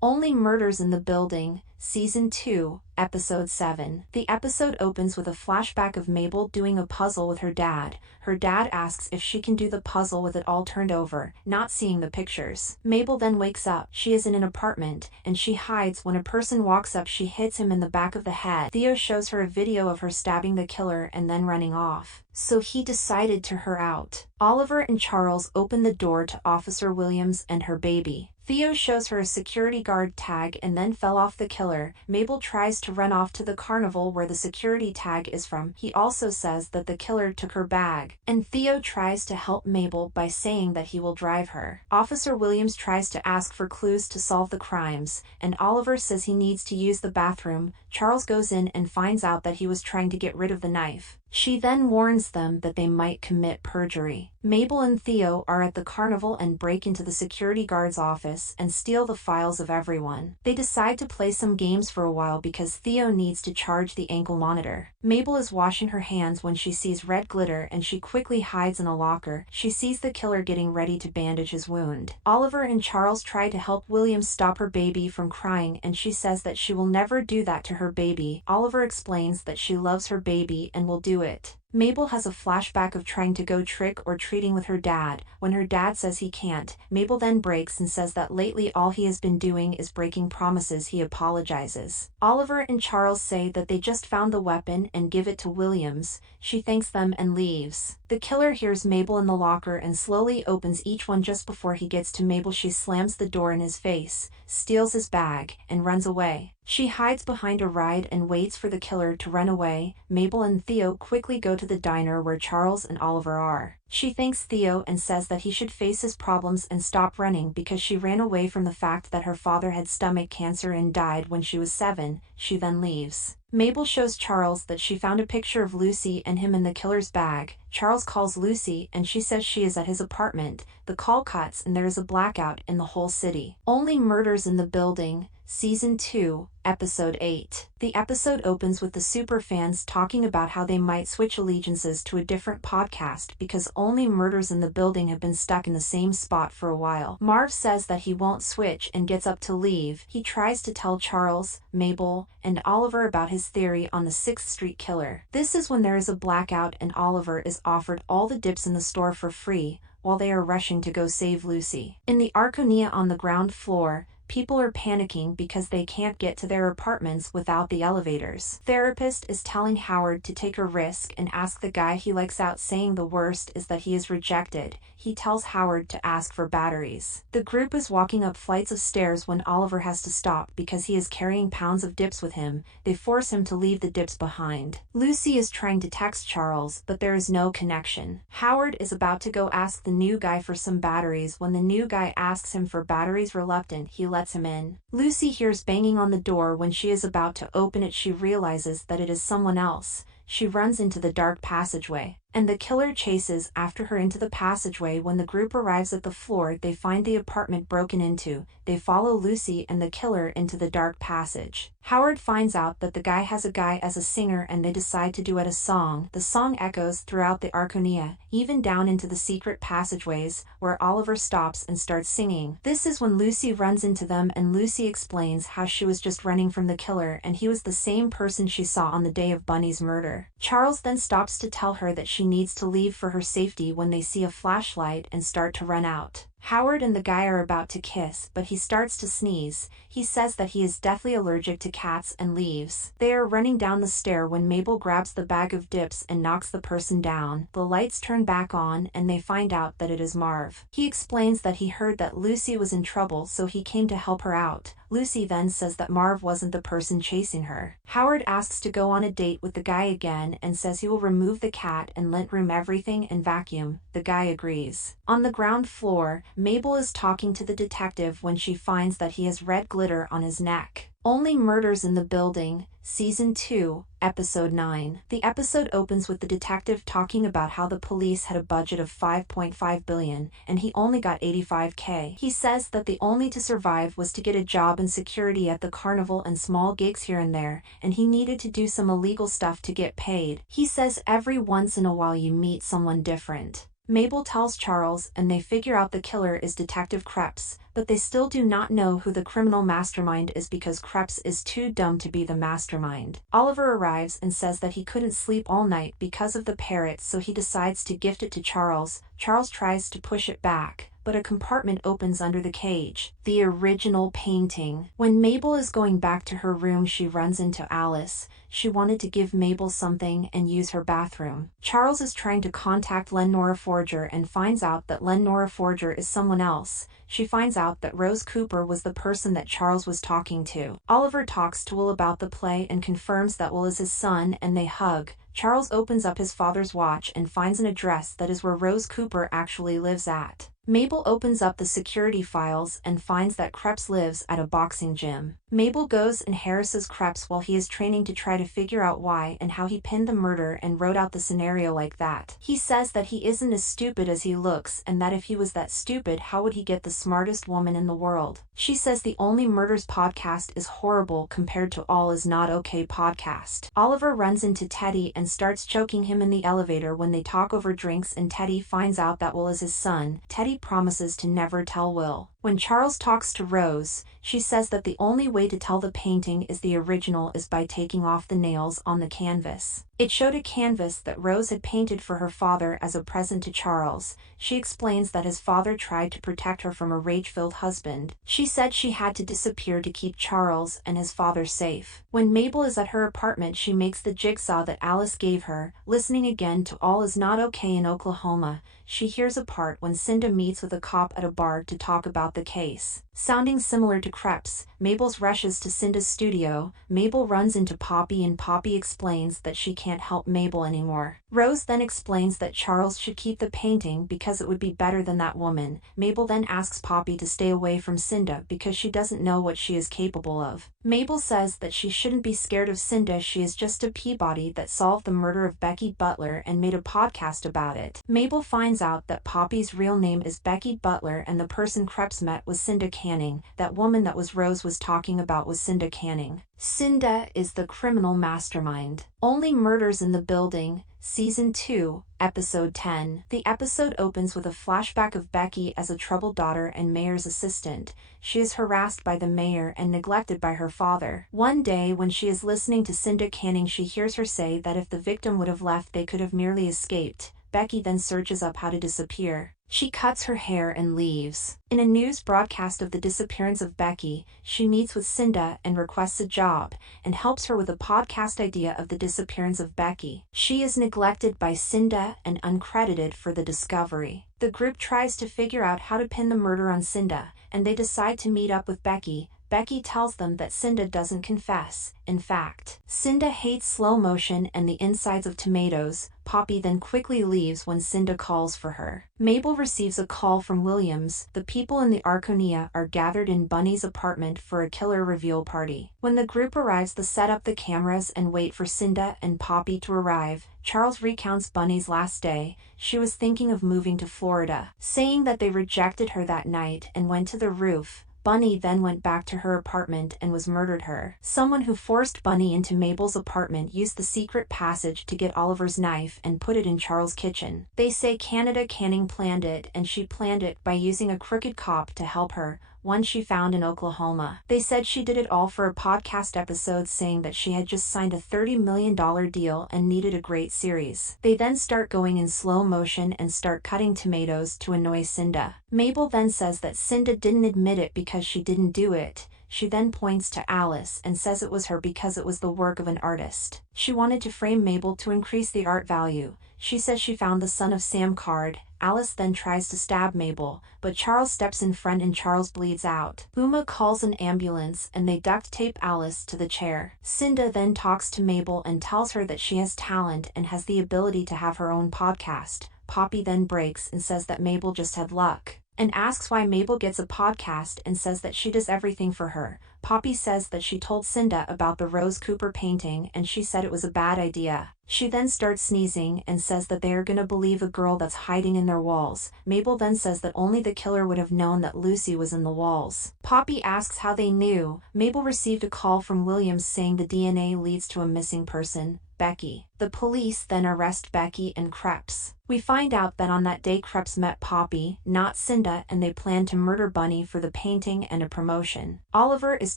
Only Murders in the Building, Season 2, Episode 7. The episode opens with a flashback of Mabel doing a puzzle with her dad. Her dad asks if she can do the puzzle with it all turned over, not seeing the pictures. Mabel then wakes up. She is in an apartment, and she hides. When a person walks up, she hits him in the back of the head. Theo shows her a video of her stabbing the killer and then running off. So he decided to her out. Oliver and Charles open the door to Officer Williams and her baby. Theo shows her a security guard tag and then fell off the killer. Mabel tries to run off to the carnival where the security tag is from. He also says that the killer took her bag, and Theo tries to help Mabel by saying that he will drive her. Officer Williams tries to ask for clues to solve the crimes, and Oliver says he needs to use the bathroom. Charles goes in and finds out that he was trying to get rid of the knife. She then warns them that they might commit perjury. Mabel and Theo are at the carnival and break into the security guard's office and steal the files of everyone. They decide to play some games for a while because Theo needs to charge the ankle monitor. Mabel is washing her hands when she sees red glitter and she quickly hides in a locker. She sees the killer getting ready to bandage his wound. Oliver and Charles try to help Williams stop her baby from crying, and she says that she will never do that to her baby. Oliver explains that she loves her baby and will do it. Mabel has a flashback of trying to go trick-or-treating with her dad. When her dad says he can't, Mabel then breaks and says that lately all he has been doing is breaking promises. He apologizes. Oliver and Charles say that they just found the weapon and give it to Williams. She thanks them and leaves. The killer hears Mabel in the locker and slowly opens each one. Just before he gets to Mabel, she slams the door in his face, steals his bag, and runs away. She hides behind a ride and waits for the killer to run away. Mabel and Theo quickly go to the diner where Charles and Oliver are. She thanks Theo and says that he should face his problems and stop running because she ran away from the fact that her father had stomach cancer and died when she was 7. She then leaves. Mabel shows Charles that she found a picture of Lucy and him in the killer's bag. Charles calls Lucy and she says she is at his apartment. The call cuts and there is a blackout in the whole city. Only Murders in the Building, Season 2, Episode 8. The episode opens with the superfans talking about how they might switch allegiances to a different podcast because Only Murders in the Building have been stuck in the same spot for a while. Marv says that he won't switch and gets up to leave. He tries to tell Charles, Mabel, and Oliver about his theory on the 6th Street killer. This is when there is a blackout and Oliver is offered all the dips in the store for free while they are rushing to go save Lucy. In the Arconia on the ground floor, people are panicking because they can't get to their apartments without the elevators. Therapist is telling Howard to take a risk and ask the guy he likes out, saying the worst is that he is rejected. He tells Howard to ask for batteries. The group is walking up flights of stairs when Oliver has to stop because he is carrying pounds of dips with him. They force him to leave the dips behind. Lucy is trying to text Charles, but there is no connection. Howard is about to go ask the new guy for some batteries when the new guy asks him for batteries. Reluctant, he lets him in. Lucy hears banging on the door. When she is about to open it, she realizes that it is someone else. She runs into the dark passageway, and the killer chases after her into the passageway. When the group arrives at the floor, they find the apartment broken into. They follow Lucy and the killer into the dark passage. Howard finds out that the guy has a guy as a singer and they decide to duet a song. The song echoes throughout the Arconia, even down into the secret passageways, where Oliver stops and starts singing. This is when Lucy runs into them and Lucy explains how she was just running from the killer and he was the same person she saw on the day of Bunny's murder. Charles then stops to tell her that she needs to leave for her safety when they see a flashlight and start to run out. Howard and the guy are about to kiss, but he starts to sneeze. He says that he is deathly allergic to cats and leaves. They are running down the stair when Mabel grabs the bag of dips and knocks the person down. The lights turn back on and they find out that it is Marv. He explains that he heard that Lucy was in trouble, so he came to help her out. Lucy then says that Marv wasn't the person chasing her. Howard asks to go on a date with the guy again and says he will remove the cat and lint room everything and vacuum. The guy agrees. On the ground floor, Mabel is talking to the detective when she finds that he has red glitter on his neck. Only Murders in the Building, Season 2, Episode 9. The episode opens with the detective talking about how the police had a budget of $5.5 billion and he only got $85K. He says that the only to survive was to get a job in security at the carnival and small gigs here and there, and he needed to do some illegal stuff to get paid. He says every once in a while you meet someone different. Mabel tells Charles and they figure out the killer is Detective Krebs, but they still do not know who the criminal mastermind is because Krebs is too dumb to be the mastermind. Oliver arrives and says that he couldn't sleep all night because of the parrot, so he decides to gift it to Charles. Charles tries to push it back, but a compartment opens under the cage. The original painting. When Mabel is going back to her room, she runs into Alice. She wanted to give Mabel something and use her bathroom. Charles is trying to contact Lenora Forger and finds out that Lenora Forger is someone else. She finds out that Rose Cooper was the person that Charles was talking to. Oliver talks to Will about the play and confirms that Will is his son, and they hug. Charles opens up his father's watch and finds an address that is where Rose Cooper actually lives at. Mabel opens up the security files and finds that Krebs lives at a boxing gym. Mabel goes and harasses Krebs while he is training to try to figure out why and how he pinned the murder and wrote out the scenario like that. He says that he isn't as stupid as he looks, and that if he was that stupid, how would he get the smartest woman in the world? She says the Only Murders podcast is horrible compared to All Is Not Okay podcast. Oliver runs into Teddy and starts choking him in the elevator when they talk over drinks, and Teddy finds out that Will is his son. Teddy promises to never tell Will. When Charles talks to Rose, she says that the only way to tell the painting is the original is by taking off the nails on the canvas. It showed a canvas that Rose had painted for her father as a present to Charles. She explains that his father tried to protect her from a rage-filled husband. She said she had to disappear to keep Charles and his father safe. When Mabel is at her apartment, she makes the jigsaw that Alice gave her. Listening again to All Is Not Okay in Oklahoma, she hears a part when Cinda meets with a cop at a bar to talk about the case. Sounding similar to Krebs, Mabel rushes to Cinda's studio. Mabel runs into Poppy and Poppy explains that she can't help Mabel anymore. Rose then explains that Charles should keep the painting because it would be better than that woman. Mabel then asks Poppy to stay away from Cinda because she doesn't know what she is capable of. Mabel says that she shouldn't be scared of Cinda, she is just a Peabody that solved the murder of Becky Butler and made a podcast about it. Mabel finds out that Poppy's real name is Becky Butler and the person Krebs met was Cinda Canning. That woman that Rose was talking about was Cinda Canning. Cinda is the criminal mastermind. Only Murders in the Building, Season 2, Episode 10. The episode opens with a flashback of Becky as a troubled daughter and Mayor's assistant. She is harassed by the mayor and neglected by her father. One day when she is listening to Cinda Canning, she hears her say that if the victim would have left, they could have merely escaped. Becky then searches up how to disappear. She cuts her hair and leaves. In a news broadcast of the disappearance of Becky, she meets with Cinda and requests a job, and helps her with a podcast idea of the disappearance of Becky. She is neglected by Cinda and uncredited for the discovery. The group tries to figure out how to pin the murder on Cinda, and they decide to meet up with Becky. Becky tells them that Cinda doesn't confess. In fact, Cinda hates slow motion and the insides of tomatoes. Poppy then quickly leaves when Cinda calls for her. Mabel receives a call from Williams. The people in the Arconia are gathered in Bunny's apartment for a killer reveal party. When the group arrives, they set up the cameras and wait for Cinda and Poppy to arrive. Charles recounts Bunny's last day. She was thinking of moving to Florida, saying that they rejected her that night and went to the roof. Bunny then went back to her apartment and was murdered her. Someone who forced Bunny into Mabel's apartment used the secret passage to get Oliver's knife and put it in Charles' kitchen. They say Canada Canning planned it, and she planned it by using a crooked cop to help her, one she found in Oklahoma. They said she did it all for a podcast episode, saying that she had just signed a $30 million deal and needed a great series. They then start going in slow motion and start cutting tomatoes to annoy Cinda. Mabel then says that Cinda didn't admit it because she didn't do it. She then points to Alice and says it was her because it was the work of an artist. She wanted to frame Mabel to increase the art value. She says she found the Son of Sam card. Alice then tries to stab Mabel, but Charles steps in front and Charles bleeds out. Uma calls an ambulance and they duct tape Alice to the chair. Cinda then talks to Mabel and tells her that she has talent and has the ability to have her own podcast. Poppy then breaks and says that Mabel just had luck, and asks why Mabel gets a podcast and says that she does everything for her. Poppy says that she told Cinda about the Rose Cooper painting and she said it was a bad idea. She then starts sneezing and says that they are gonna believe a girl that's hiding in their walls. Mabel then says that only the killer would have known that Lucy was in the walls. Poppy asks how they knew. Mabel received a call from Williams saying the DNA leads to a missing person, Becky. The police then arrest Becky and Krebs. We find out that on that day Krebs met Poppy, not Cinda, and they plan to murder Bunny for the painting and a promotion. Oliver is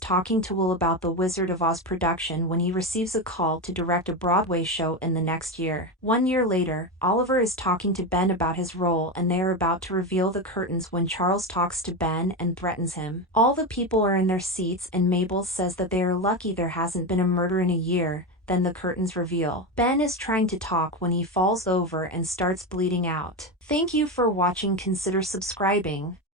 talking to Will about the Wizard of Oz production when he receives a call to direct a Broadway show in the next year. 1 year later, Oliver is talking to Ben about his role and they are about to reveal the curtains when Charles talks to Ben and threatens him. All the people are in their seats and Mabel says that they are lucky there hasn't been a murder in a year. Then the curtains reveal. Ben is trying to talk when he falls over and starts bleeding out. Thank you for watching. Consider subscribing.